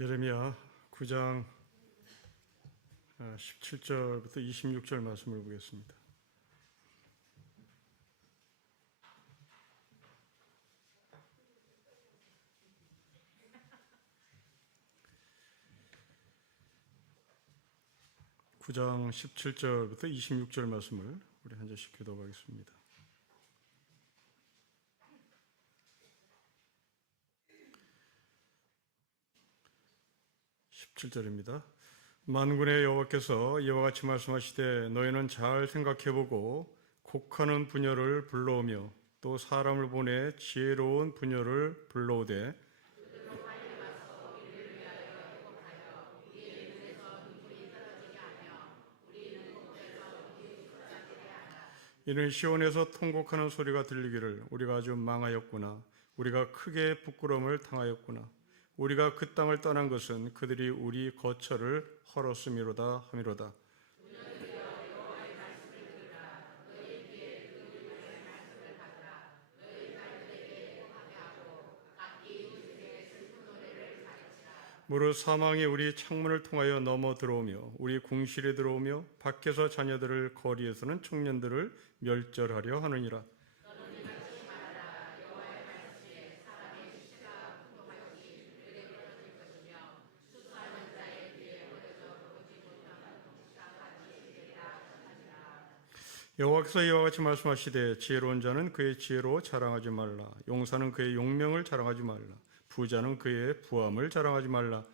예레미야 9장 17절부터 26절 말씀을 보겠습니다. (9장 17절부터 26절) 말씀을 우리 한 절씩 교독하겠습니다. (17절입니다) 만군의 여호와께서 이와 같이 말씀하시되 너희는 잘 생각해보고 곡하는 부녀를 불러오며 또 사람을 보내 지혜로운 부녀를 불러오되 이는 시온에서 통곡하는 소리가 들리기를 우리가 아주 망하였구나. 우리가 크게 부끄러움을 당하였구나. 우리가 그 땅을 떠난 것은 그들이 우리 거처를 헐었음이로다 하미로다. 무릇 사망이 우리 창문을 통하여 넘어 들어오며 우리 궁실에 들어오며 밖에서 자녀들을 거리에서는 청년들을 멸절하려 하느니라. 여호와께서 이와 같이 말씀하시되 지혜로운 자는 그의 지혜로 자랑하지 말라. 용사는 그의 용명을 자랑하지 말라. 부자는 그의 부함을 자랑하지 말라.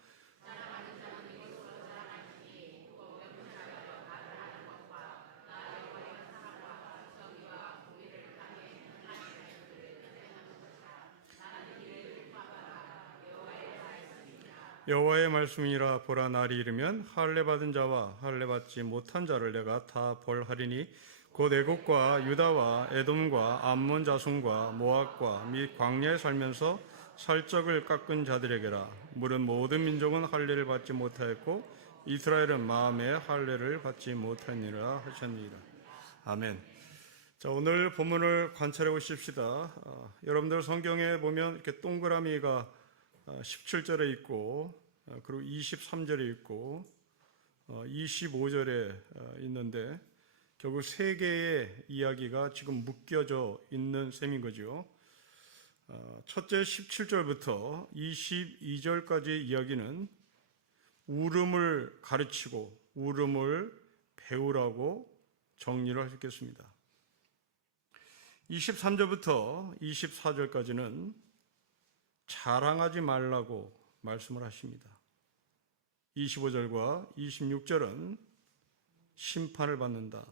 여호와의 말씀이니라. 보라, 날이 이르면 할례 받은 자와 할례 받지 못한 자를 내가 다 벌하리니 곧 애국과 유다와 에돔과 암몬 자손과 모압과 및 광야에 살면서 살적을 깎은 자들에게라. 물은 모든 민족은 할례를 받지 못하였고 이스라엘은 마음에 할례를 받지 못하니라 하셨느니라. 아멘. 자, 오늘 본문을 관찰해 보십시다. 여러분들 성경에 보면 이렇게 동그라미가 17절에 있고 그리고 23절에 있고 25절에 있는데 결국 세 개의 이야기가 지금 묶여져 있는 셈인 거죠. 첫째 17절부터 22절까지의 이야기는 울음을 가르치고 울음을 배우라고 정리를 하셨겠습니다. 23절부터 24절까지는 자랑하지 말라고 말씀을 하십니다. 25절과 26절은 심판을 받는다,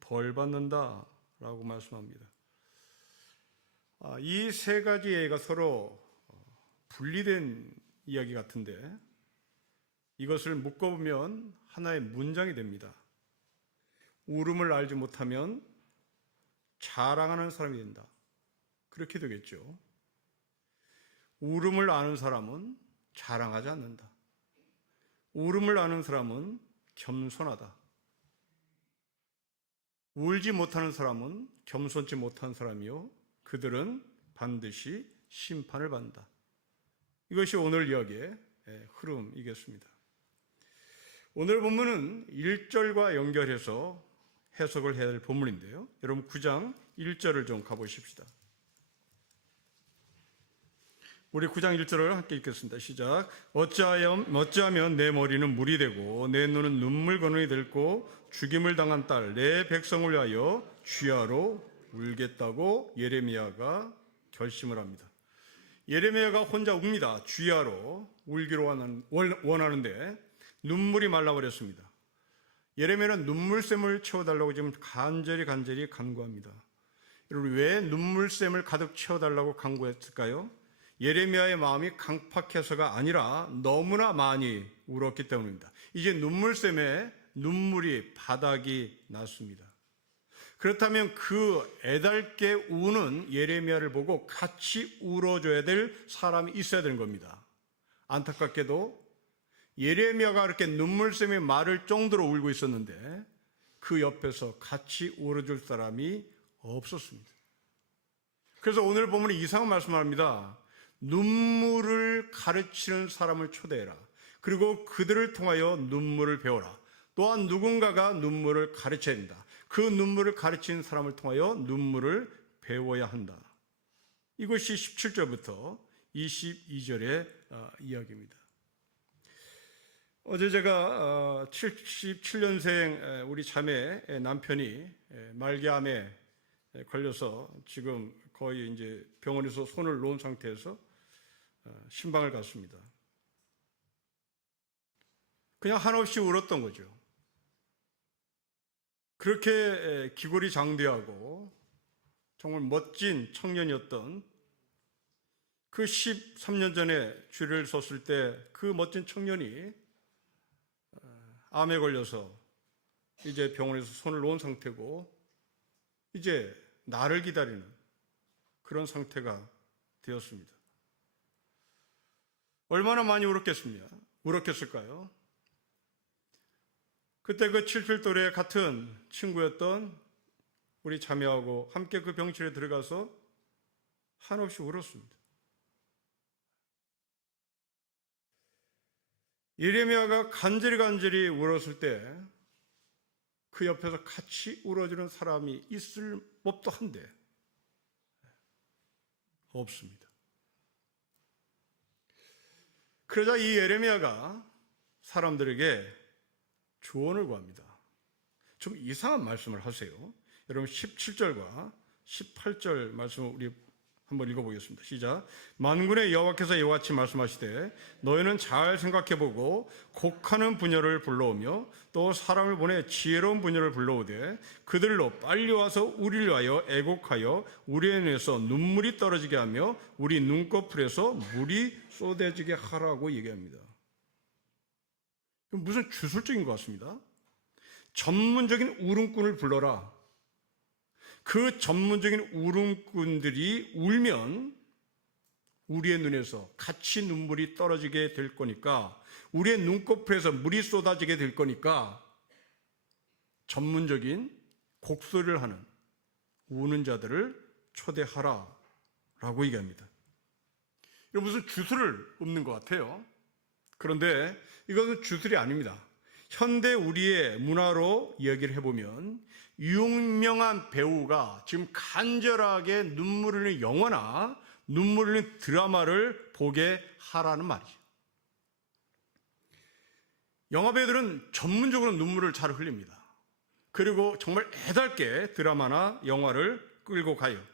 벌 받는다 라고 말씀합니다. 이 세 가지 얘기가 서로 분리된 이야기 같은데 이것을 묶어보면 하나의 문장이 됩니다. 울음을 알지 못하면 자랑하는 사람이 된다. 그렇게 되겠죠. 울음을 아는 사람은 자랑하지 않는다. 울음을 아는 사람은 겸손하다. 울지 못하는 사람은 겸손치 못한 사람이요 그들은 반드시 심판을 받는다. 이것이 오늘 이야기의 흐름이겠습니다. 오늘 본문은 1절과 연결해서 해석을 해야 될 본문인데요. 여러분 9장 1절을 좀 가보십시다. 우리 9장 1절을 함께 읽겠습니다. 시작. 어찌하면 내 머리는 물이 되고 내 눈은 눈물거름이 되고 죽임을 당한 딸 내 백성을 위하여 쥐하로 울겠다고 예레미야가 결심을 합니다. 예레미야가 혼자 웁니다. 쥐하로 울기로 원하는데 눈물이 말라버렸습니다. 예레미야는 눈물샘을 채워달라고 지금 간절히 간구합니다. 여러분 왜 눈물샘을 가득 채워달라고 간구했을까요? 예레미야의 마음이 강팍해서가 아니라 너무나 많이 울었기 때문입니다. 이제 눈물샘에 눈물이 바닥이 났습니다. 그렇다면 그 애달게 우는 예레미야를 보고 같이 울어줘야 될 사람이 있어야 되는 겁니다. 안타깝게도 예레미야가 그렇게 눈물샘이 마를 정도로 울고 있었는데 그 옆에서 같이 울어줄 사람이 없었습니다. 그래서 오늘 보면 이상한 말씀을 합니다. 눈물을 가르치는 사람을 초대해라. 그리고 그들을 통하여 눈물을 배워라. 또한 누군가가 눈물을 가르쳐야 된다. 그 눈물을 가르치는 사람을 통하여 눈물을 배워야 한다. 이것이 17절부터 22절의 이야기입니다. 어제 제가 77년생 우리 자매 남편이 말기암에 걸려서 지금 거의 이제 병원에서 손을 놓은 상태에서 신방을 갔습니다. 그냥 한없이 울었던 거죠. 그렇게 기골이 장대하고 정말 멋진 청년이었던 그 13년 전에 주를 섰을 때 그 멋진 청년이 암에 걸려서 이제 병원에서 손을 놓은 상태고 이제 나를 기다리는 그런 상태가 되었습니다. 얼마나 많이 울었겠을까요? 그때 그 77돌에 같은 친구였던 우리 자매하고 함께 그 병실에 들어가서 한없이 울었습니다. 예레미야가 간절히 울었을 때 그 옆에서 같이 울어주는 사람이 있을 법도 한데 없습니다. 그러자 이 예레미야가 사람들에게 조언을 구합니다. 좀 이상한 말씀을 하세요. 여러분 17절과 18절 말씀을 우리 한번 읽어보겠습니다. 시작. 만군의 여호와께서 이와같이 말씀하시되 너희는 잘 생각해보고 곡하는 부녀를 불러오며 또 사람을 보내 지혜로운 부녀를 불러오되 그들로 빨리 와서 우리를 위하여 애곡하여 우리의 눈에서 눈물이 떨어지게 하며 우리 눈꺼풀에서 물이 쏟아지게 하라고 얘기합니다. 무슨 주술적인 것 같습니다. 전문적인 울음꾼을 불러라. 그 전문적인 울음꾼들이 울면 우리의 눈에서 같이 눈물이 떨어지게 될 거니까, 우리의 눈꺼풀에서 물이 쏟아지게 될 거니까 전문적인 곡소리를 하는 우는 자들을 초대하라 라고 얘기합니다. 이거 무슨 주술을 읊는 것 같아요. 그런데 이것은 주술이 아닙니다. 현대 우리의 문화로 이야기를 해보면 유명한 배우가 지금 간절하게 눈물 흘리는 영화나 눈물 흘리는 드라마를 보게 하라는 말이죠. 영화 배우들은 전문적으로 눈물을 잘 흘립니다. 그리고 정말 애달게 드라마나 영화를 끌고 가요.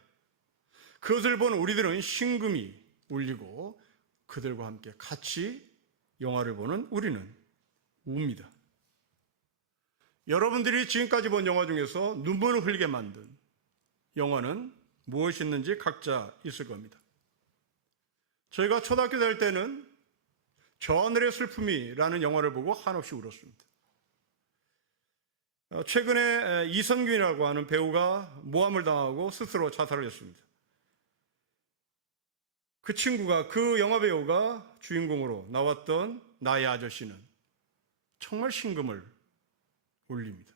그것을 본 우리들은 심금이 울리고 그들과 함께 같이 영화를 보는 우리는 웁니다. 여러분들이 지금까지 본 영화 중에서 눈물을 흘리게 만든 영화는 무엇이 있는지 각자 있을 겁니다. 저희가 초등학교 다닐 때는 저 하늘의 슬픔이라는 영화를 보고 한없이 울었습니다. 최근에 이선균이라고 하는 배우가 모함을 당하고 스스로 자살을 했습니다. 그 친구가, 그 영화 배우가 주인공으로 나왔던 나의 아저씨는 정말 심금을 울립니다.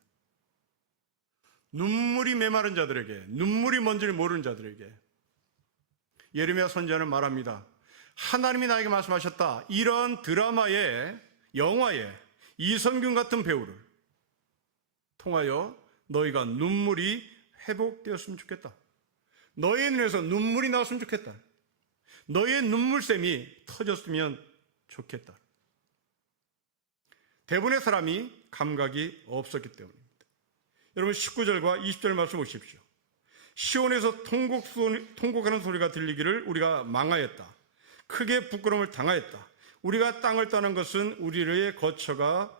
눈물이 메마른 자들에게, 눈물이 뭔지를 모르는 자들에게 예레미야 선지자는 말합니다. 하나님이 나에게 말씀하셨다. 이런 드라마에, 영화에 이선균 같은 배우를 통하여 너희가 눈물이 회복되었으면 좋겠다. 너희의 눈에서 눈물이 나왔으면 좋겠다. 너희의 눈물샘이 터졌으면 좋겠다. 대부분의 사람이 감각이 없었기 때문입니다. 여러분 19절과 20절 말씀 보십시오. 시온에서 통곡하는 소리가 들리기를 우리가 망하였다. 크게 부끄러움을 당하였다. 우리가 땅을 떠난 것은 우리의 거처가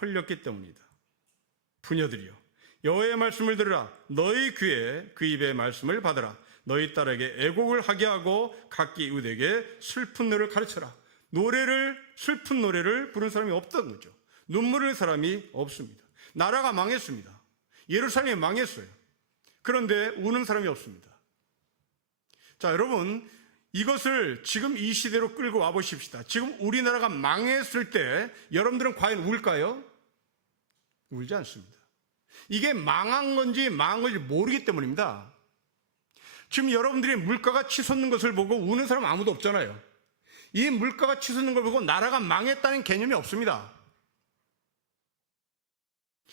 헐렸기 때문이다. 부녀들이여, 여호와의 말씀을 들으라. 너희 귀에 그 입의 말씀을 받으라. 너희 딸에게 애곡을 하게 하고 각기 이웃에게 슬픈 노래를 가르쳐라. 슬픈 노래를 부르는 사람이 없던 거죠. 눈물 흘리는 사람이 없습니다. 나라가 망했습니다. 예루살렘이 망했어요. 그런데 우는 사람이 없습니다. 자, 여러분, 이것을 지금 이 시대로 끌고 와보십시다. 지금 우리나라가 망했을 때 여러분들은 과연 울까요? 울지 않습니다. 이게 망한 건지 모르기 때문입니다. 지금 여러분들이 물가가 치솟는 것을 보고 우는 사람 아무도 없잖아요. 이 물가가 치솟는 걸 보고 나라가 망했다는 개념이 없습니다.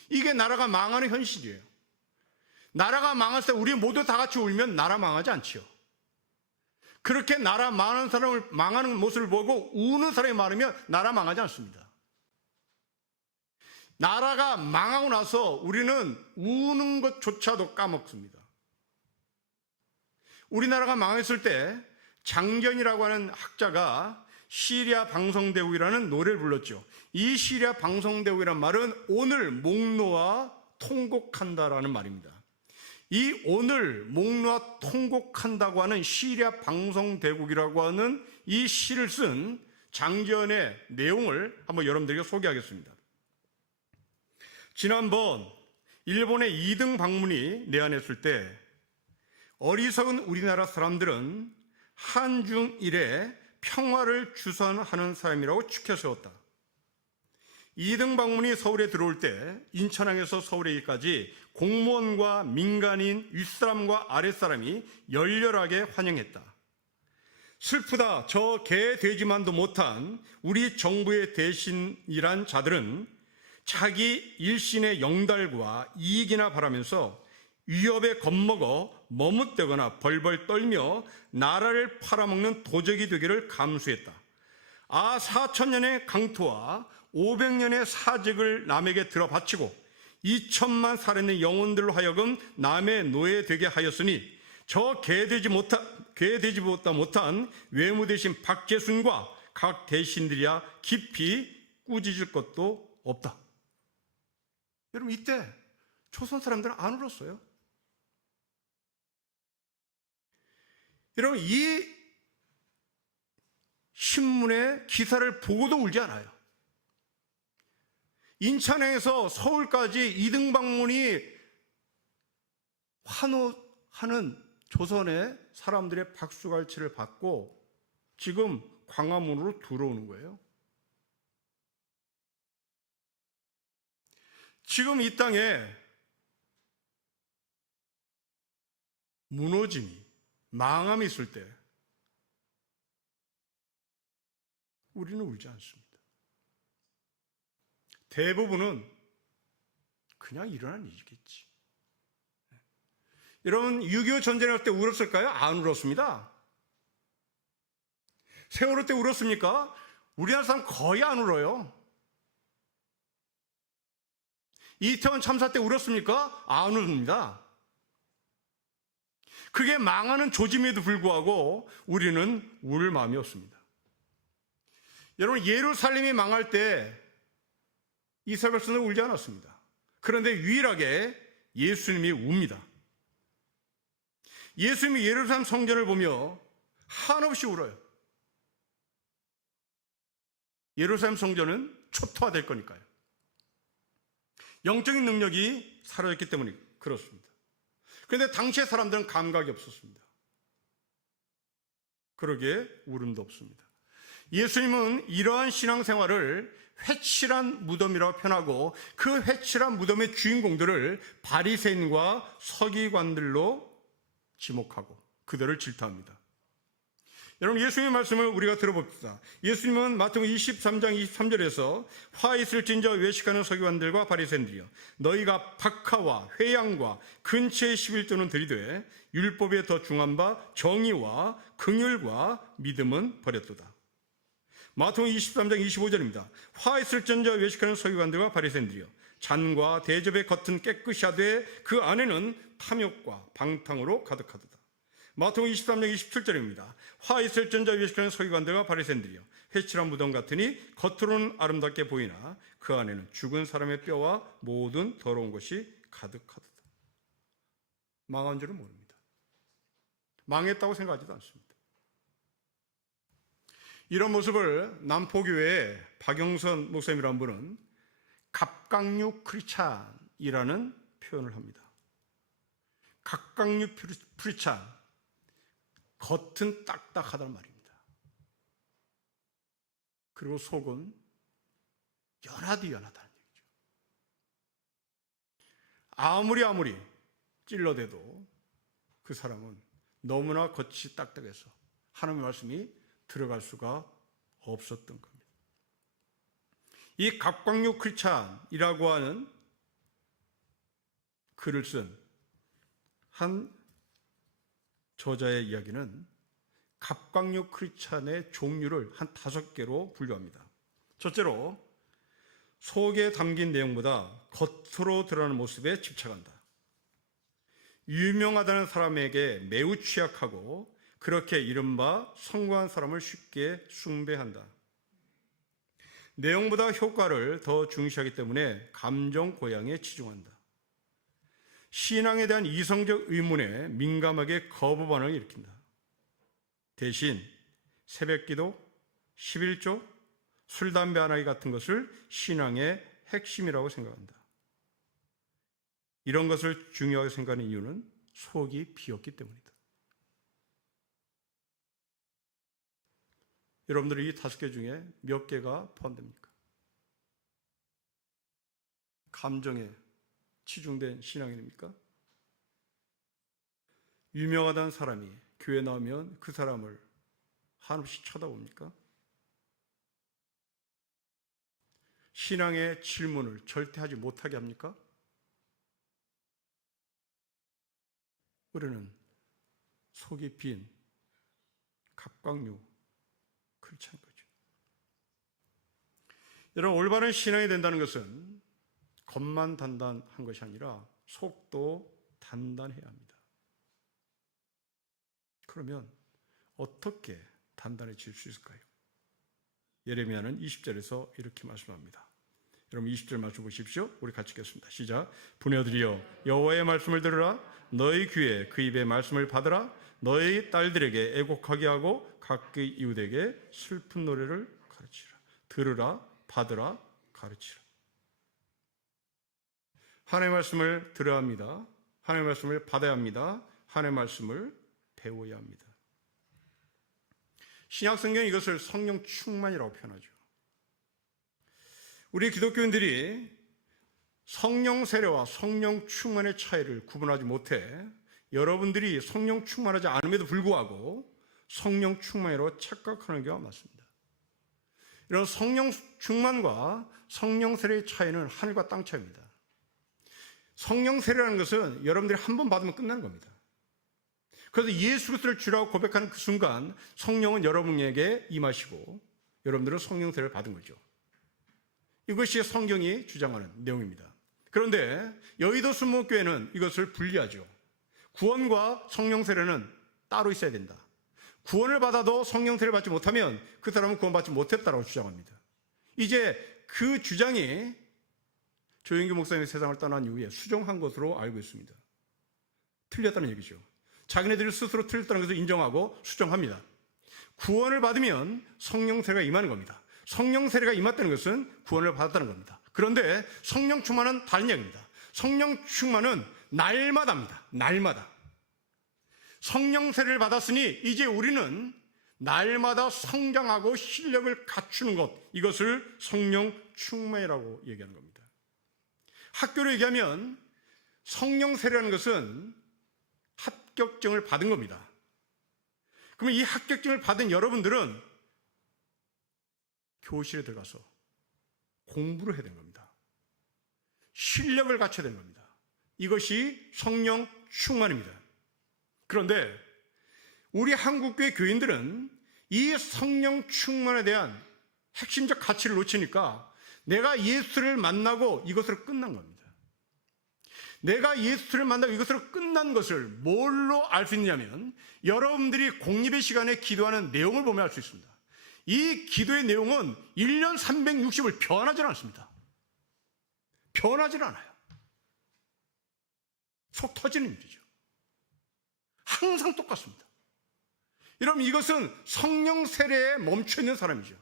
이게 나라가 망하는 현실이에요. 나라가 망했을 때 우리 모두 다 같이 울면 나라 망하지 않지요. 그렇게 나라 망하는 사람을 망하는 모습을 보고 우는 사람이 많으면 나라 망하지 않습니다. 나라가 망하고 나서 우리는 우는 것조차도 까먹습니다. 우리나라가 망했을 때 장견이라고 하는 학자가 시리아 방성대국이라는 노래를 불렀죠. 이 시리아 방성대국이란 말은 오늘 목 놓아 통곡한다라는 말입니다. 이 오늘 목 놓아 통곡한다고 하는 시리아 방성대국이라고 하는 이 시를 쓴 장견의 내용을 한번 여러분들에게 소개하겠습니다. 지난번 일본의 2등 방문이 내한했을 때 어리석은 우리나라 사람들은 한중일의 평화를 주선하는 사람이라고 추켜 세웠다. 2등 방문이 서울에 들어올 때 인천항에서 서울에 이기까지 공무원과 민간인, 윗사람과 아랫사람이 열렬하게 환영했다. 슬프다. 저 개돼지만도 못한 우리 정부의 대신이란 자들은 자기 일신의 영달과 이익이나 바라면서 위협에 겁먹어 머뭇대거나 벌벌 떨며 나라를 팔아먹는 도적이 되기를 감수했다. 4천년의 강토와 500년의 사직을 남에게 들어바치고 2천만 살아있는 영혼들로 하여금 남의 노예되게 하였으니 저 개돼지보다 못한 외무 대신 박재순과 각 대신들이야 깊이 꾸짖을 것도 없다. 여러분, 이때 조선 사람들은 안 울었어요. 여러분, 이 신문의 기사를 보고도 울지 않아요. 인천항에서 서울까지 2등 방문이 환호하는 조선의 사람들의 박수갈채를 받고 지금 광화문으로 들어오는 거예요. 지금 이 땅에 무너짐이, 망함이 있을 때 우리는 울지 않습니다. 대부분은 그냥 일어난 일이겠지. 여러분, 6.25 전쟁을 할 때 울었을까요? 안 울었습니다. 세월호 때 울었습니까? 우리나라 사람 거의 안 울어요. 이태원 참사 때 울었습니까? 안 웁니다. 그게 망하는 조짐에도 불구하고 우리는 울 마음이 없습니다. 여러분, 예루살렘이 망할 때 이스라엘 백성은 울지 않았습니다. 그런데 유일하게 예수님이 웁니다. 예수님이 예루살렘 성전을 보며 한없이 울어요. 예루살렘 성전은 초토화될 거니까요. 영적인 능력이 사라졌기 때문에 그렇습니다. 그런데 당시의 사람들은 감각이 없었습니다. 그러기에 울음도 없습니다. 예수님은 이러한 신앙생활을 회칠한 무덤이라고 표현하고 그 회칠한 무덤의 주인공들을 바리새인과 서기관들로 지목하고 그들을 질타합니다. 여러분, 예수님의 말씀을 우리가 들어봅시다. 예수님은 마태복음 23장 23절에서 화 있을진저 외식하는 서기관들과 바리새인들이여, 너희가 박하와 회양과 근처의 11조는 들이되 율법에 더 중한 바 정의와 긍휼과 믿음은 버렸도다. 마태복음 23장 25절입니다. 화 있을진저 외식하는 서기관들과 바리새인들이여, 잔과 대접의 겉은 깨끗이 하되 그 안에는 탐욕과 방탕으로 가득하도다. 마태복음 23장 27절입니다. 화 있을진저 외식하는 서기관들과 바리새인들이여, 회칠한 무덤 같으니 겉으로는 아름답게 보이나 그 안에는 죽은 사람의 뼈와 모든 더러운 것이 가득하도다. 망한 줄은 모릅니다. 망했다고 생각하지도 않습니다. 이런 모습을 남포교회의 박영선 목사님이라는 분은 갑각류 크리스찬이라는 표현을 합니다. 갑각류 크리스찬, 겉은 딱딱하단 말입니다. 그리고 속은 연하다는 얘기죠. 아무리 찔러대도 그 사람은 너무나 겉이 딱딱해서 하나님의 말씀이 들어갈 수가 없었던 겁니다. 이 갑광류 크리스찬이라고 하는 글을 쓴 한 저자의 이야기는 갑광류 크리스찬의 종류를 한 5개로 분류합니다. 첫째로, 속에 담긴 내용보다 겉으로 드러나는 모습에 집착한다. 유명하다는 사람에게 매우 취약하고 그렇게 이른바 성공한 사람을 쉽게 숭배한다. 내용보다 효과를 더 중시하기 때문에 감정 고양에 치중한다. 신앙에 대한 이성적 의문에 민감하게 거부 반응을 일으킨다. 대신 새벽기도, 11조, 술, 담배 안 하기 같은 것을 신앙의 핵심이라고 생각한다. 이런 것을 중요하게 생각하는 이유는 속이 비었기 때문이다. 여러분들이 이 5개 중에 몇 개가 포함됩니까? 감정에 치중된 신앙인입니까? 유명하다는 사람이 교회 나오면 그 사람을 한없이 쳐다봅니까? 신앙의 질문을 절대 하지 못하게 합니까? 우리는 속이 빈 갑광류 크리스찬인 거죠. 여러분, 올바른 신앙이 된다는 것은 겉만 단단한 것이 아니라 속도 단단해야 합니다. 그러면 어떻게 단단해질 수 있을까요? 예레미야는 20절에서 이렇게 말씀합니다. 여러분 20절 말씀 보십시오. 우리 같이 읽겠습니다. 시작. 부녀들이여, 여호와의 말씀을 들으라. 너희 귀에 그 입의 말씀을 받으라. 너희 딸들에게 애곡하게 하고 각기 이웃에게 슬픈 노래를 가르치라. 들으라, 받으라, 가르치라. 하나님의 말씀을 들어야 합니다. 하나님의 말씀을 받아야 합니다. 하나님의 말씀을 배워야 합니다. 신약성경은 이것을 성령 충만이라고 표현하죠. 우리 기독교인들이 성령 세례와 성령 충만의 차이를 구분하지 못해 여러분들이 성령 충만하지 않음에도 불구하고 성령 충만이라고 착각하는 경우가 많습니다. 이런 성령 충만과 성령 세례의 차이는 하늘과 땅 차이입니다. 성령 세례라는 것은 여러분들이 한 번 받으면 끝나는 겁니다. 그래서 예수 그리스도를 주라고 고백하는 그 순간 성령은 여러분에게 임하시고 여러분들은 성령 세례를 받은 거죠. 이것이 성경이 주장하는 내용입니다. 그런데 여의도 순복음교회는 이것을 분리하죠. 구원과 성령 세례는 따로 있어야 된다. 구원을 받아도 성령 세례를 받지 못하면 그 사람은 구원받지 못했다고 주장합니다. 이제 그 주장이 조영기 목사님이 세상을 떠난 이후에 수정한 것으로 알고 있습니다. 틀렸다는 얘기죠. 자기네들이 스스로 틀렸다는 것을 인정하고 수정합니다. 구원을 받으면 성령 세례가 임하는 겁니다. 성령 세례가 임했다는 것은 구원을 받았다는 겁니다. 그런데 성령 충만은 다른 이야기입니다. 성령 충만은 날마다입니다. 날마다. 성령 세례를 받았으니 이제 우리는 날마다 성장하고 실력을 갖추는 것, 이것을 성령 충만이라고 얘기하는 겁니다. 학교로 얘기하면 성령 세례라는 것은 합격증을 받은 겁니다. 그러면 이 합격증을 받은 여러분들은 교실에 들어가서 공부를 해야 되는 겁니다. 실력을 갖춰야 되는 겁니다. 이것이 성령 충만입니다. 그런데 우리 한국교회 교인들은 이 성령 충만에 대한 핵심적 가치를 놓치니까 내가 예수를 만나고 이것으로 끝난 겁니다. 내가 예수를 만나고 이것으로 끝난 것을 뭘로 알 수 있냐면 여러분들이 공예배 시간에 기도하는 내용을 보면 알 수 있습니다. 이 기도의 내용은 1년 360을 변하지 않습니다. 변하지 않아요. 속 터지는 일이죠. 항상 똑같습니다. 여러분, 이것은 성령 세례에 멈춰있는 사람이죠.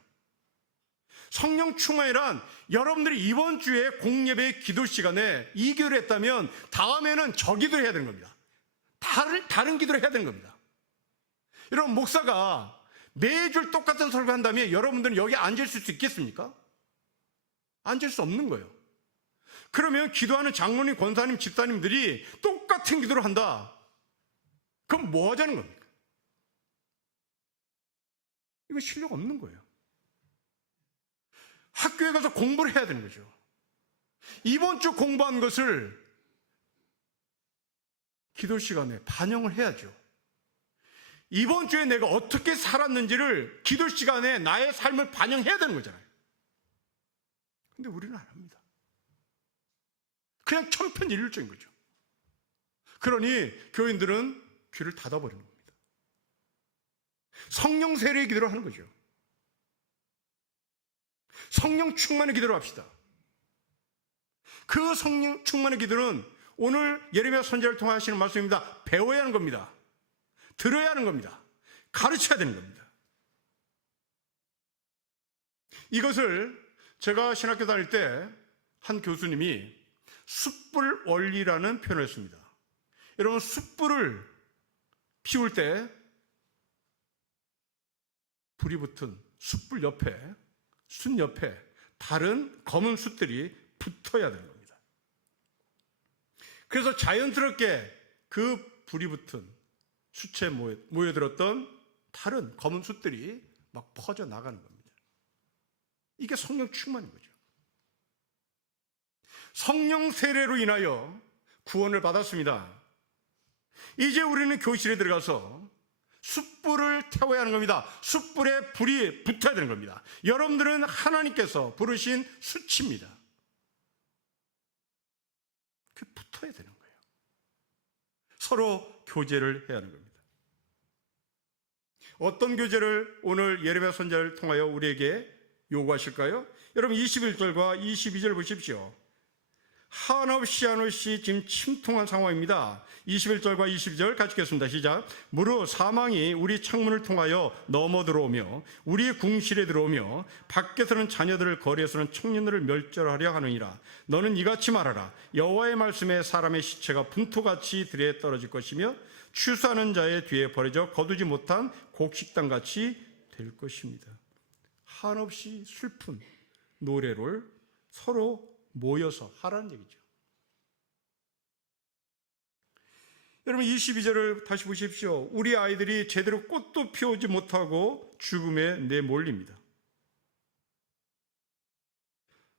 성령 충만이란 여러분들이 이번 주에 공예배 기도 시간에 이 기도를 했다면 다음에는 저 기도를 해야 되는 겁니다. 다른 기도를 해야 되는 겁니다. 여러분, 목사가 매주 똑같은 설교 한다면 여러분들은 여기 앉을 수 있겠습니까? 앉을 수 없는 거예요. 그러면 기도하는 장로님, 권사님, 집사님들이 똑같은 기도를 한다. 그럼 뭐 하자는 겁니까? 이거 실력 없는 거예요. 학교에 가서 공부를 해야 되는 거죠. 이번 주 공부한 것을 기도 시간에 반영을 해야죠. 이번 주에 내가 어떻게 살았는지를 기도 시간에 나의 삶을 반영해야 되는 거잖아요. 근데 우리는 안 합니다. 그냥 천편일률적인 거죠. 그러니 교인들은 귀를 닫아버리는 겁니다. 성령 세례의 기도를 하는 거죠. 성령 충만의 기도를 합시다. 그 성령 충만의 기도는 오늘 예레미야 선지자를 통해 하시는 말씀입니다. 배워야 하는 겁니다. 들어야 하는 겁니다. 가르쳐야 되는 겁니다. 이것을 제가 신학교 다닐 때 한 교수님이 숯불 원리라는 표현을 했습니다. 여러분, 숯불을 피울 때 불이 붙은 숯불 옆에, 숯 옆에 다른 검은 숯들이 붙어야 되는 겁니다. 그래서 자연스럽게 그 불이 붙은 숯에 모여들었던 다른 검은 숯들이 막 퍼져 나가는 겁니다. 이게 성령 충만인 거죠. 성령 세례로 인하여 구원을 받았습니다. 이제 우리는 교실에 들어가서 숯불을 태워야 하는 겁니다. 숯불에 불이 붙어야 되는 겁니다. 여러분들은 하나님께서 부르신 숯입니다. 그 붙어야 되는 거예요. 서로 교제를 해야 하는 겁니다. 어떤 교제를 오늘 예레미야 선지자를 통하여 우리에게 요구하실까요? 여러분, 21절과 22절 보십시오. 한없이 지금 침통한 상황입니다. 21절과 22절 같이 읽겠습니다. 시작. 무릇 사망이 우리 창문을 통하여 넘어 들어오며 우리 궁실에 들어오며 밖에서는 자녀들을, 거리에서는 청년들을 멸절하려 하느니라. 너는 이같이 말하라. 여호와의 말씀에 사람의 시체가 분토같이 들에 떨어질 것이며 추수하는 자의 뒤에 버려져 거두지 못한 곡식당같이 될 것입니다. 한없이 슬픈 노래를 서로 모여서 하라는 얘기죠. 여러분, 22절을 다시 보십시오. 우리 아이들이 제대로 꽃도 피우지 못하고 죽음에 내몰립니다.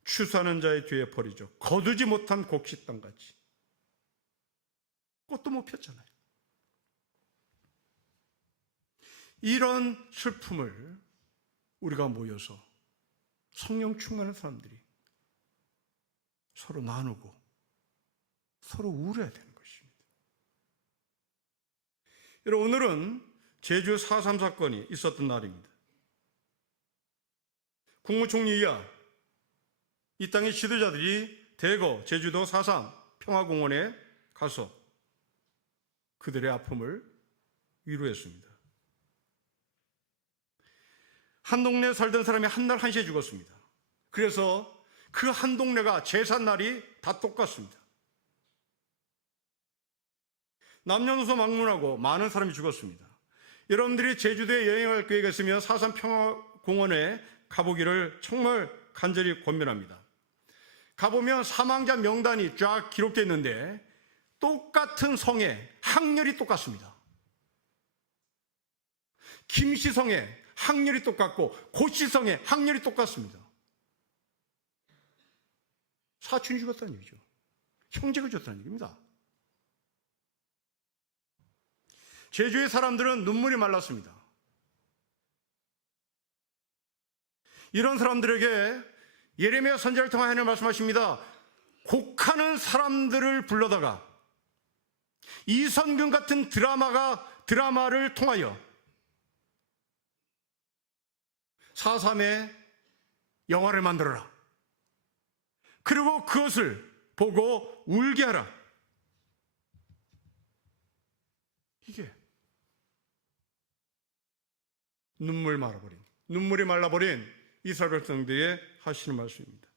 추수하는 자의 뒤에 버리죠. 거두지 못한 곡식 땅같이. 꽃도 못 폈잖아요. 이런 슬픔을 우리가 모여서 성령 충만한 사람들이 서로 나누고 서로 우려야 되는 것입니다. 여러분, 오늘은 제주 4.3 사건이 있었던 날입니다. 국무총리 이하 이 땅의 지도자들이 대거 제주도 4.3 평화공원에 가서 그들의 아픔을 위로했습니다. 한 동네에 살던 사람이 한 날 한시에 죽었습니다. 그래서 그 한 동네가 제삿날이 다 똑같습니다. 남녀노소 막론하고 많은 사람이 죽었습니다. 여러분들이 제주도에 여행할 계획이 있으면 4.3 평화공원에 가보기를 정말 간절히 권면합니다. 가보면 사망자 명단이 쫙 기록되어 있는데 똑같은 성에 학렬이 똑같습니다. 김씨성에 학렬이 똑같고 고씨성에 학렬이 똑같습니다. 사촌이 죽었다는 얘기죠. 형제가 죽었다는 얘기입니다. 제주의 사람들은 눈물이 말랐습니다. 이런 사람들에게 예레미야 선지자를 통해 하나님 말씀하십니다. 곡하는 사람들을 불러다가 이선균 같은 드라마를 통하여 4.3의 영화를 만들어라. 그리고 그것을 보고 울게 하라. 이게 눈물이 말라버린 이스라엘 백성들에게 하시는 말씀입니다.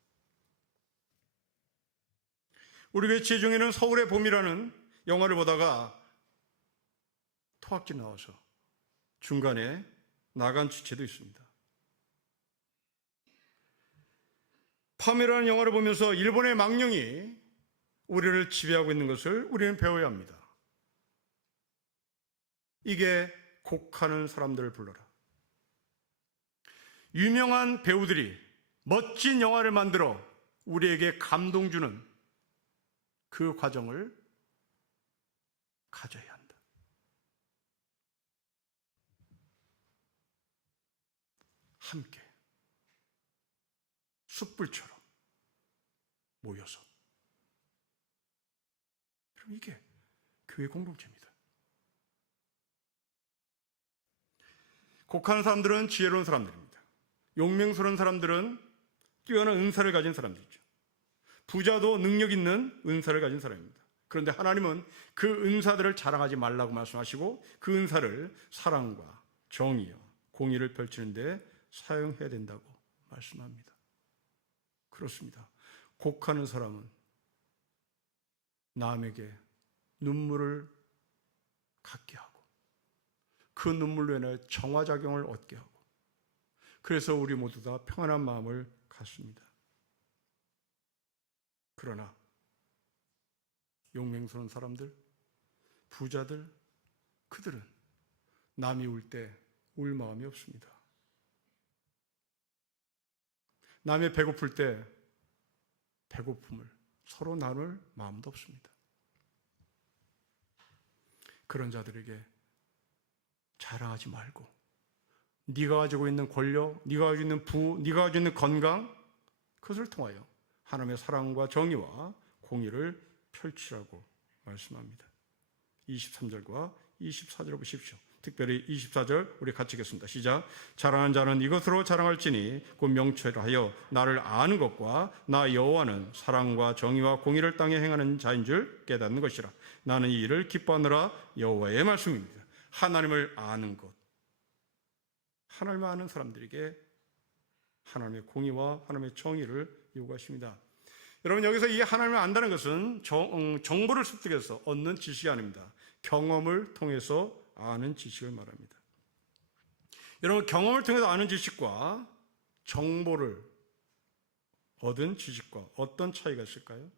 우리 교회 중에는 서울의 봄이라는 영화를 보다가 토악질 나와서 중간에 나간 지체도 있습니다. 파묘라는 영화를 보면서 일본의 망령이 우리를 지배하고 있는 것을 우리는 배워야 합니다. 이게 곡하는 사람들을 불러라. 유명한 배우들이 멋진 영화를 만들어 우리에게 감동 주는 그 과정을 가져야 한다. 함께 숯불처럼 모여서. 그럼 이게 교회 공동체입니다. 곡하는 사람들은 지혜로운 사람들입니다. 용맹스러운 사람들은 뛰어난 은사를 가진 사람들이죠. 부자도 능력 있는 은사를 가진 사람입니다. 그런데 하나님은 그 은사들을 자랑하지 말라고 말씀하시고 그 은사를 사랑과 정의와 공의를 펼치는 데 사용해야 된다고 말씀합니다. 그렇습니다. 곡하는 사람은 남에게 눈물을 갖게 하고 그 눈물로 인해 정화작용을 얻게 하고 그래서 우리 모두 다 평안한 마음을 갖습니다. 그러나 용맹스러운 사람들, 부자들, 그들은 남이 울 때 울 마음이 없습니다. 남이 배고플 때 배고픔을 서로 나눌 마음도 없습니다. 그런 자들에게 자랑하지 말고 네가 가지고 있는 권력, 네가 가지고 있는 부, 네가 가지고 있는 건강, 그것을 통하여 하나님의 사랑과 정의와 공의를 펼치라고 말씀합니다. 23절과 24절을 보십시오. 특별히 24절 우리 같이 읽겠습니다. 시작. 자랑하는 자는 이것으로 자랑할지니 곧 명철 하여 나를 아는 것과 나 여호와는 사랑과 정의와 공의를 땅에 행하는 자인 줄 깨닫는 것이라. 나는 이 일을 기뻐하느라. 여호와의 말씀입니다. 하나님을 아는 것. 하나님을 아는 사람들에게 하나님의 공의와 하나님의 정의를 요구하십니다. 여러분, 여기서 이 하나님을 안다는 것은 정보를 습득해서 얻는 지식이 아닙니다. 경험을 통해서 아는 지식을 말합니다. 여러분, 경험을 통해서 아는 지식과 정보를 얻은 지식과 어떤 차이가 있을까요?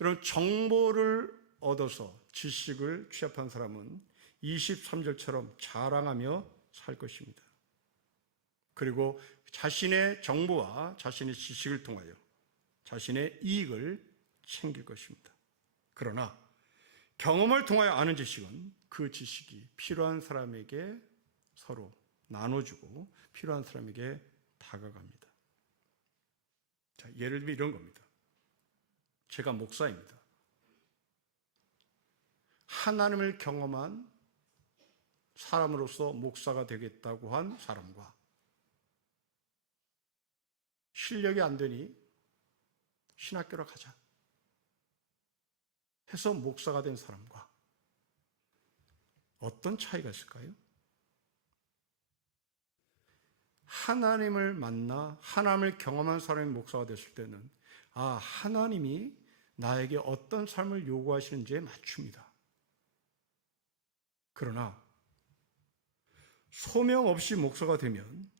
여러분, 정보를 얻어서 지식을 취합한 사람은 23절처럼 자랑하며 살 것입니다. 그리고 자신의 정보와 자신의 지식을 통하여 자신의 이익을 챙길 것입니다. 그러나 경험을 통하여 아는 지식은 그 지식이 필요한 사람에게 서로 나눠주고 필요한 사람에게 다가갑니다. 자, 예를 들면 이런 겁니다. 제가 목사입니다. 하나님을 경험한 사람으로서 목사가 되겠다고 한 사람과 실력이 안 되니 신학교로 가자 해서 목사가 된 사람과 어떤 차이가 있을까요? 하나님을 만나 하나님을 경험한 사람이 목사가 됐을 때는 하나님이 나에게 어떤 삶을 요구하시는지에 맞춥니다. 그러나 소명 없이 목사가 되면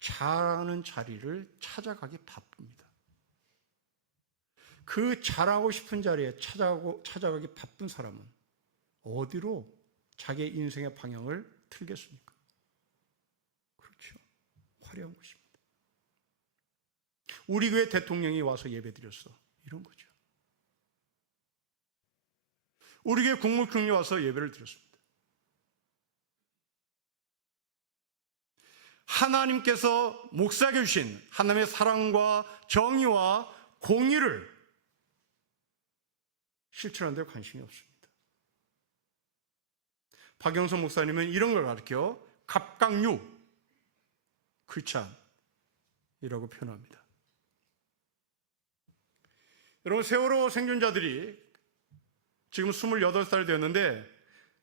잘하는 자리를 찾아가기 바쁩니다. 그 잘하고 싶은 자리에 찾아가기 바쁜 사람은 어디로 자기의 인생의 방향을 틀겠습니까? 그렇죠. 화려한 곳입니다. 우리 교회 대통령이 와서 예배드렸어. 이런 거죠. 우리 교회 국무총리 와서 예배를 드렸습니다. 하나님께서 목사에게 주신 하나님의 사랑과 정의와 공의를 실천하는 데 관심이 없습니다. 박영선 목사님은 이런 걸 가르쳐 갑각류, 크리스찬이라고 표현합니다. 여러분, 세월호 생존자들이 지금 28살 되었는데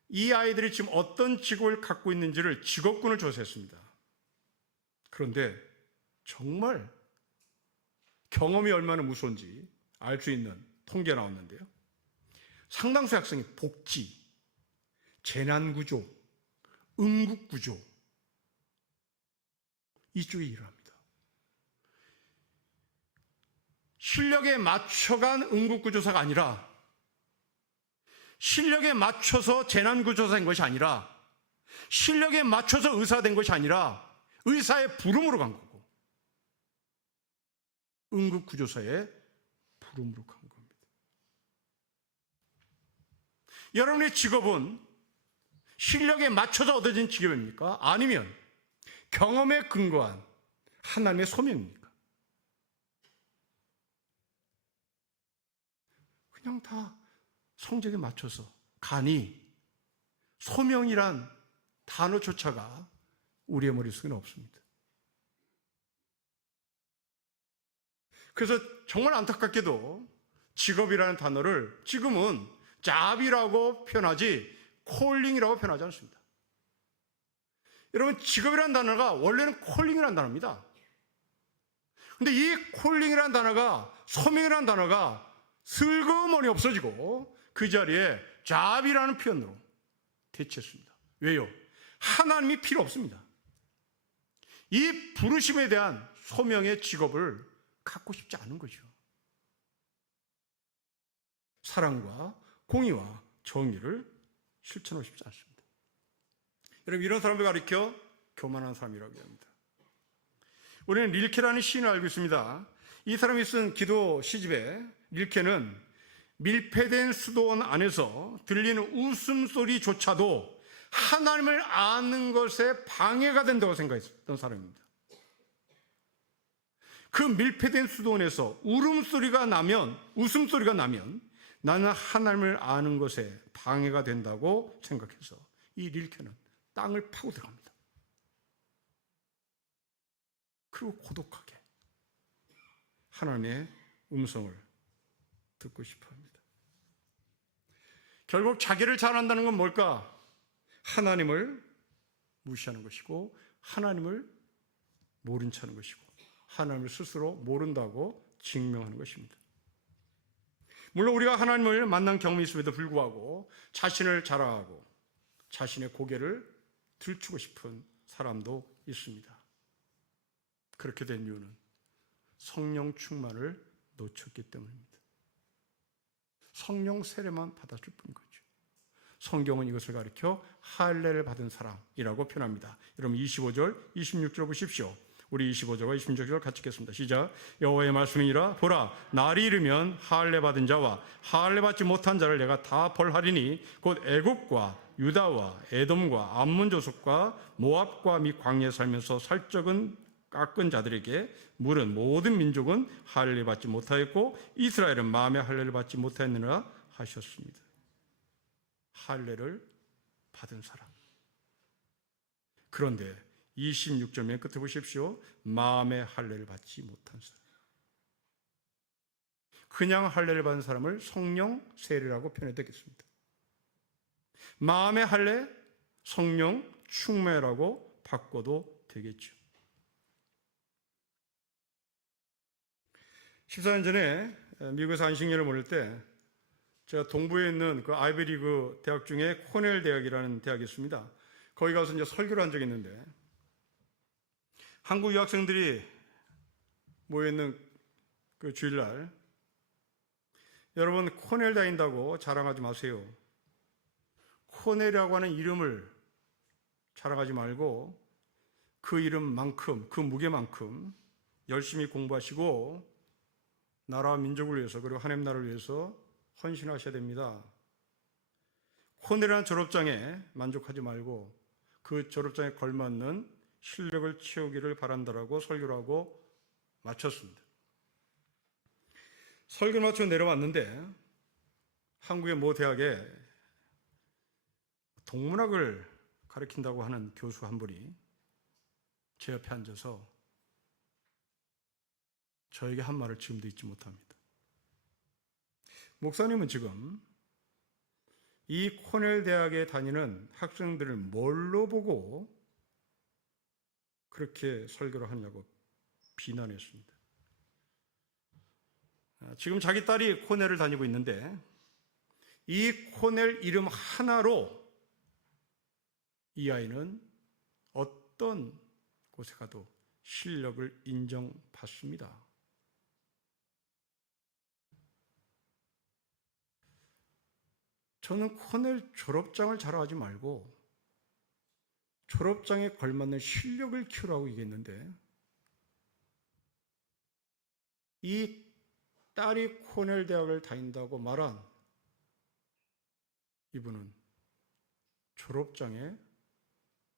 이 아이들이 지금 어떤 직업을 갖고 있는지를 직업군을 조사했습니다. 그런데 정말 경험이 얼마나 무서운지 알 수 있는 통계가 나왔는데요. 상당수 학생이 복지, 재난구조, 응급구조 이쪽에 일을 합니다. 실력에 맞춰간 응급구조사가 아니라 실력에 맞춰서 재난구조사된 것이 아니라, 실력에 맞춰서 의사된 것이 아니라 의사의 부름으로 간 거고, 응급구조사의 부름으로 간 겁니다. 여러분의 직업은 실력에 맞춰서 얻어진 직업입니까? 아니면 경험에 근거한 하나님의 소명입니까? 그냥 다 성적에 맞춰서 가니 소명이란 단어조차가 우리의 머릿속에는 없습니다. 그래서 정말 안타깝게도 직업이라는 단어를 지금은 잡이라고 표현하지 콜링이라고 표현하지 않습니다. 여러분, 직업이라는 단어가 원래는 콜링이라는 단어입니다. 근데 이 콜링이라는 단어가, 소명이라는 단어가 슬그머니 없어지고 그 자리에 잡이라는 표현으로 대체했습니다. 왜요? 하나님이 필요 없습니다. 이 부르심에 대한 소명의 직업을 갖고 싶지 않은 거죠. 사랑과 공의와 정의를 실천하고 싶지 않습니다. 여러분, 이런 사람을 가리켜 교만한 사람이라고 합니다. 우리는 릴케라는 시인을 알고 있습니다. 이 사람이 쓴 기도 시집에 릴케는 밀폐된 수도원 안에서 들리는 웃음소리조차도 하나님을 아는 것에 방해가 된다고 생각했던 사람입니다. 그 밀폐된 수도원에서 웃음소리가 나면 나는 하나님을 아는 것에 방해가 된다고 생각해서 이 릴케는 땅을 파고 들어갑니다. 그리고 고독하게 하나님의 음성을 듣고 싶어 합니다. 결국 자기를 잘 안다는 건 뭘까? 하나님을 무시하는 것이고, 하나님을 모른 척 하는 것이고, 하나님을 스스로 모른다고 증명하는 것입니다. 물론 우리가 하나님을 만난 경험이 있음에도 불구하고 자신을 자랑하고 자신의 고개를 들추고 싶은 사람도 있습니다. 그렇게 된 이유는 성령 충만을 놓쳤기 때문입니다. 성령 세례만 받았을 뿐인 거죠. 성경은 이것을 가리켜 할례를 받은 사람이라고 표현합니다. 여러분 25절, 26절 보십시오. 우리 25절과 26절 같이 읽겠습니다. 시작. 여호와의 말씀이니라. 보라, 날이 이르면 할례 받은 자와 할례 받지 못한 자를 내가 다 벌하리니 곧 애굽과 유다와 에돔과 암몬 족속과 모압과 및 광야에 살면서 살적은 깎은 자들에게 물은 모든 민족은 할례를 받지 못하였고 이스라엘은 마음의 할례를 받지 못하였느니라 하셨습니다. 할례를 받은 사람. 그런데 26절 맨 끝에 보십시오. 마음의 할례를 받지 못한 사람. 그냥 할례를 받은 사람을 성령 세례라고 표현해도 되겠습니다. 마음의 할례, 성령 충만이라고 바꿔도 되겠죠. 14년 전에 미국에서 안식년을 보낼 때 제가 동부에 있는 그 아이비리그 대학 중에 코넬 대학이라는 대학이 있습니다. 거기 가서 이제 설교를 한 적이 있는데 한국 유학생들이 모여있는 그 주일날 여러분 코넬 다닌다고 자랑하지 마세요. 코넬이라고 하는 이름을 자랑하지 말고 그 이름만큼, 그 무게만큼 열심히 공부하시고 나라와 민족을 위해서 그리고 하나님 나라를 위해서 헌신하셔야 됩니다. 코넬이라는 졸업장에 만족하지 말고 그 졸업장에 걸맞는 실력을 채우기를 바란다라고 설교를 하고 마쳤습니다. 설교를 마치고 내려왔는데 한국의 모 대학에 동문학을 가르친다고 하는 교수 한 분이 제 옆에 앉아서 저에게 한 말을 지금도 잊지 못합니다. 목사님은 지금 이 코넬 대학에 다니는 학생들을 뭘로 보고 그렇게 설교를 하냐고 비난했습니다. 지금 자기 딸이 코넬을 다니고 있는데 이 코넬 이름 하나로 이 아이는 어떤 곳에 가도 실력을 인정받습니다. 저는 코넬 졸업장을 자랑하지 말고 졸업장에 걸맞는 실력을 키우라고 얘기했는데, 이 딸이 코넬 대학을 다닌다고 말한 이분은 졸업장에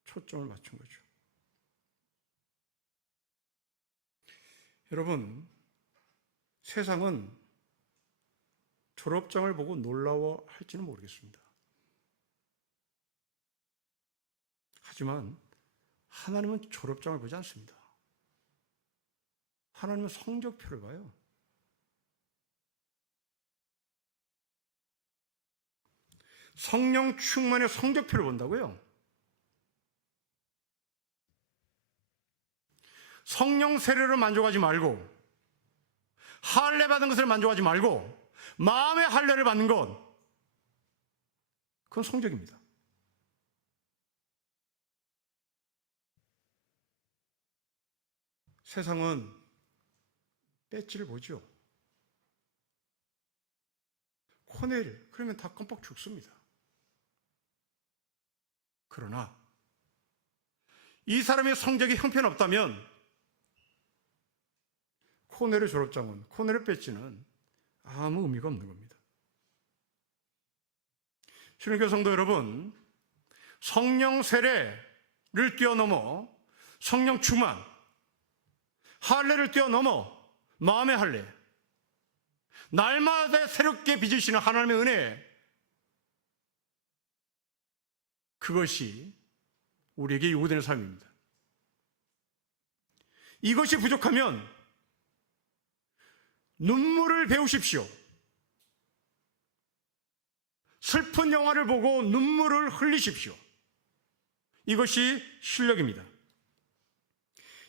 초점을 맞춘 거죠. 여러분, 세상은 졸업장을 보고 놀라워할지는 모르겠습니다. 하지만 하나님은 졸업장을 보지 않습니다. 하나님은 성적표를 봐요. 성령 충만의 성적표를 본다고요. 성령 세례로 만족하지 말고, 할례 받은 것을 만족하지 말고, 마음의 할례를 받는 것, 그건 성적입니다. 세상은 배지를 보죠. 코넬, 그러면 다 껌뻑 죽습니다. 그러나 이 사람의 성적이 형편없다면 코넬의 졸업장은, 코넬의 배지는 아무 의미가 없는 겁니다. 신학교 성도 여러분, 성령 세례를 뛰어넘어 성령 충만, 할례를 뛰어넘어 마음의 할례, 날마다 새롭게 빚으시는 하나님의 은혜, 그것이 우리에게 요구되는 삶입니다. 이것이 부족하면 눈물을 배우십시오. 슬픈 영화를 보고 눈물을 흘리십시오. 이것이 실력입니다.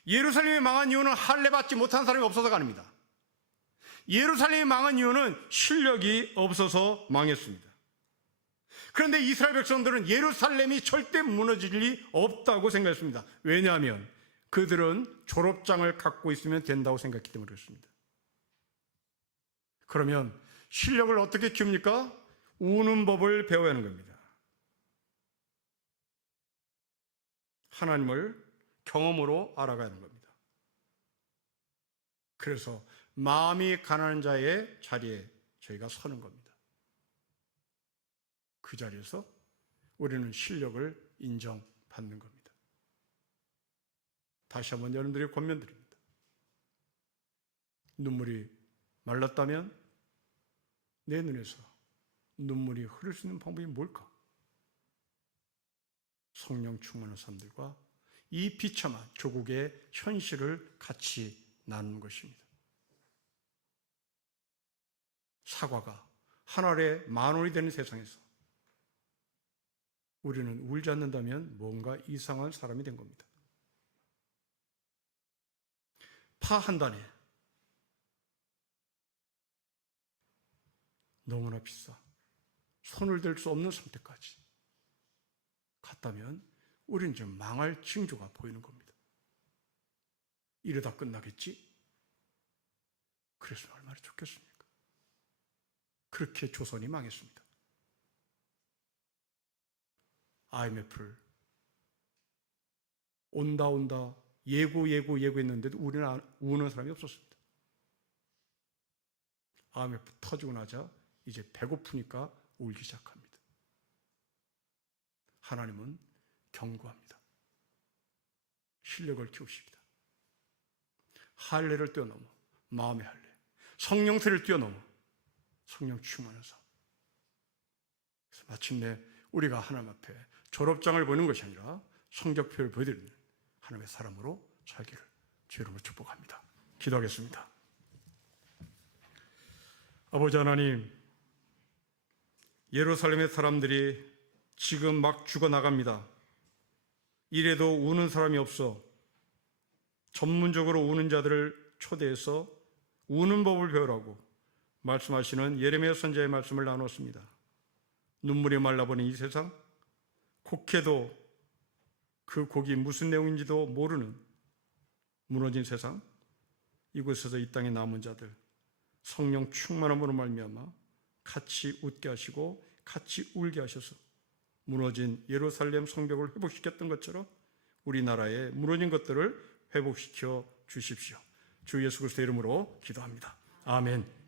예루살렘이 망한 이유는 할례 받지 못한 사람이 없어서가 아닙니다. 예루살렘이 망한 이유는 실력이 없어서 망했습니다. 그런데 이스라엘 백성들은 예루살렘이 절대 무너질 리 없다고 생각했습니다. 왜냐하면 그들은 졸업장을 갖고 있으면 된다고 생각했기 때문에 그렇습니다. 그러면 실력을 어떻게 키웁니까? 우는 법을 배워야 하는 겁니다. 하나님을 경험으로 알아가야 하는 겁니다. 그래서 마음이 가난한 자의 자리에 저희가 서는 겁니다. 그 자리에서 우리는 실력을 인정받는 겁니다. 다시 한번 여러분들에게 권면드립니다. 눈물이 말랐다면 내 눈에서 눈물이 흐를 수 있는 방법이 뭘까? 성령 충만한 사람들과 이 비참한 조국의 현실을 같이 나누는 것입니다. 사과가 한 알에 10,000원이 되는 세상에서 우리는 울지 않는다면 뭔가 이상한 사람이 된 겁니다. 파 한 단에 너무나 비싸, 손을 댈 수 없는 상태까지 갔다면 우리는 좀 망할 징조가 보이는 겁니다. 이러다 끝나겠지? 그랬으면 얼마나 좋겠습니까? 그렇게 조선이 망했습니다. IMF를 온다 예고했는데도 우는 사람이 없었습니다. IMF 터지고 나자 이제 배고프니까 울기 시작합니다. 하나님은 경고합니다. 실력을 키우십니다. 할례를 뛰어넘어 마음의 할례, 성령세를 뛰어넘어 성령 충만한 삶. 그래서 마침내 우리가 하나님 앞에 졸업장을 보는 것이 아니라 성적표를 보여드리는 하나님의 사람으로 살기를 주의 이름으로 축복합니다. 기도하겠습니다. 아버지 하나님, 예루살렘의 사람들이 지금 막 죽어나갑니다. 이래도 우는 사람이 없어 전문적으로 우는 자들을 초대해서 우는 법을 배우라고 말씀하시는 예레미야 선지자의 말씀을 나눴습니다. 눈물이 말라버린 이 세상, 곡해도 그 곡이 무슨 내용인지도 모르는 무너진 세상, 이곳에서 이 땅에 남은 자들 성령 충만함으로 말미암아 같이 웃게 하시고 같이 울게 하셔서 무너진 예루살렘 성벽을 회복시켰던 것처럼 우리나라의 무너진 것들을 회복시켜 주십시오. 주 예수 그리스도의 이름으로 기도합니다. 아멘.